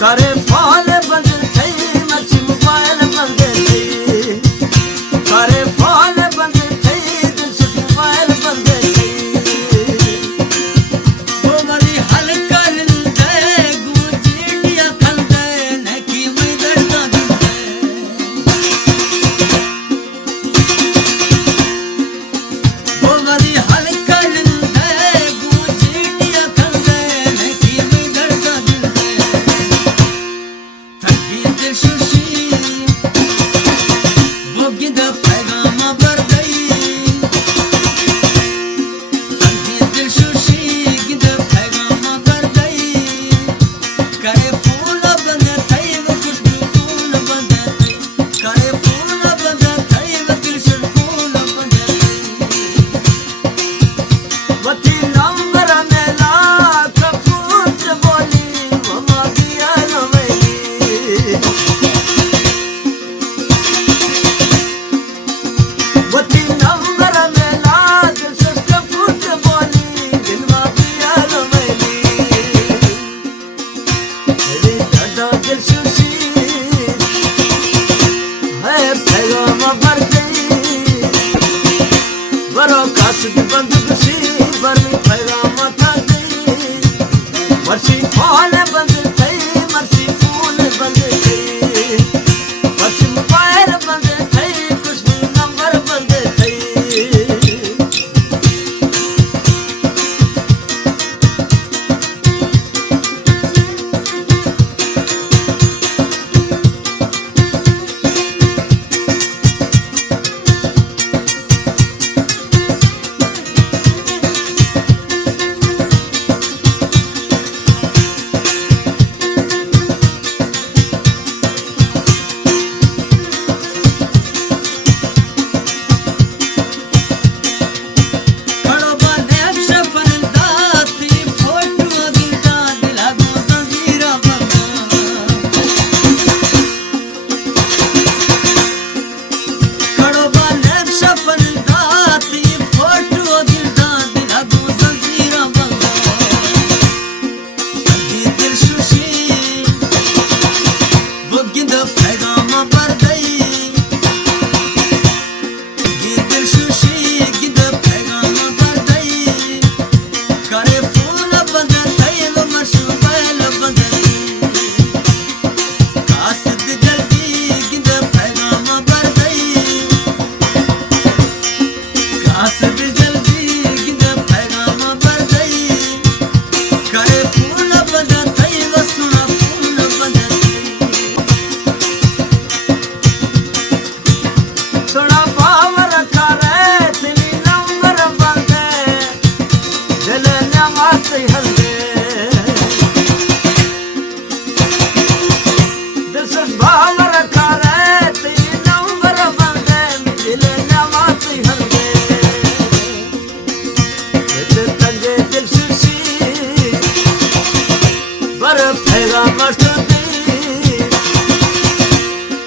करे फॉल बंद थई मच मोबाइल बंद थई करे फॉल बंद थई दिल से मोबाइल बंद थई वो मरी हल कर दे गुजीटिया खल दे न की मदर दा वो मरी हल कर दे गुजीटिया खल दे न की मदर दा सुशी वो गिद पैगाम भर गई दिल सुशी गिद पैगाम भर गई करे फूल बंद थई वो खुशबू फूल बंद थई करे फूल बंद थई वो दिल से फूल बंद वती नंबर मेला कपूत बोली ममा दिया लवेली वती नंबर मेला दिल से कपूत बोली दिलवा दिया लवेली तेरी दादा दिल सुशी है पैगाम भर गई बरो कासद बंद खुशी बरनी पैगाम था गई मर्सी फॉल बंद थई मर्सी फूल बंद थई मर्सी मोबाइल बंद थई खुशबू नंबर बंद थई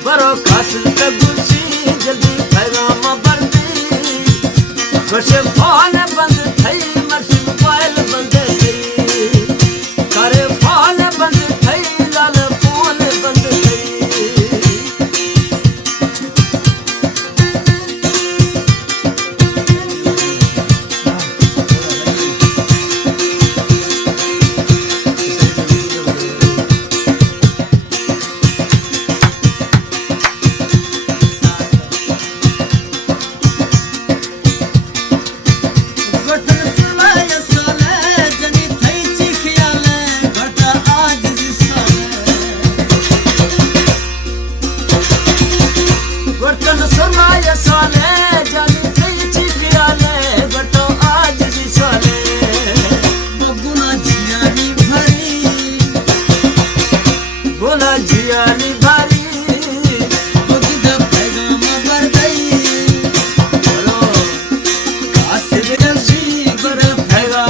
बरो खास गुसी जल्दी पैगाम भर दी खुश फॉल बंद थई मर्सी मोबाइल बंद थई करे फॉल बंद थई लाल फोन बंद थई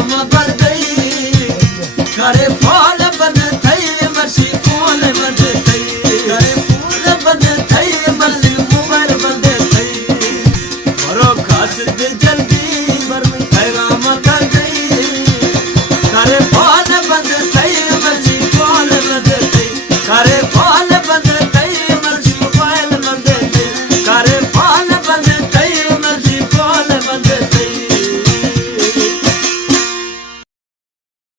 पैगाम कर गई करे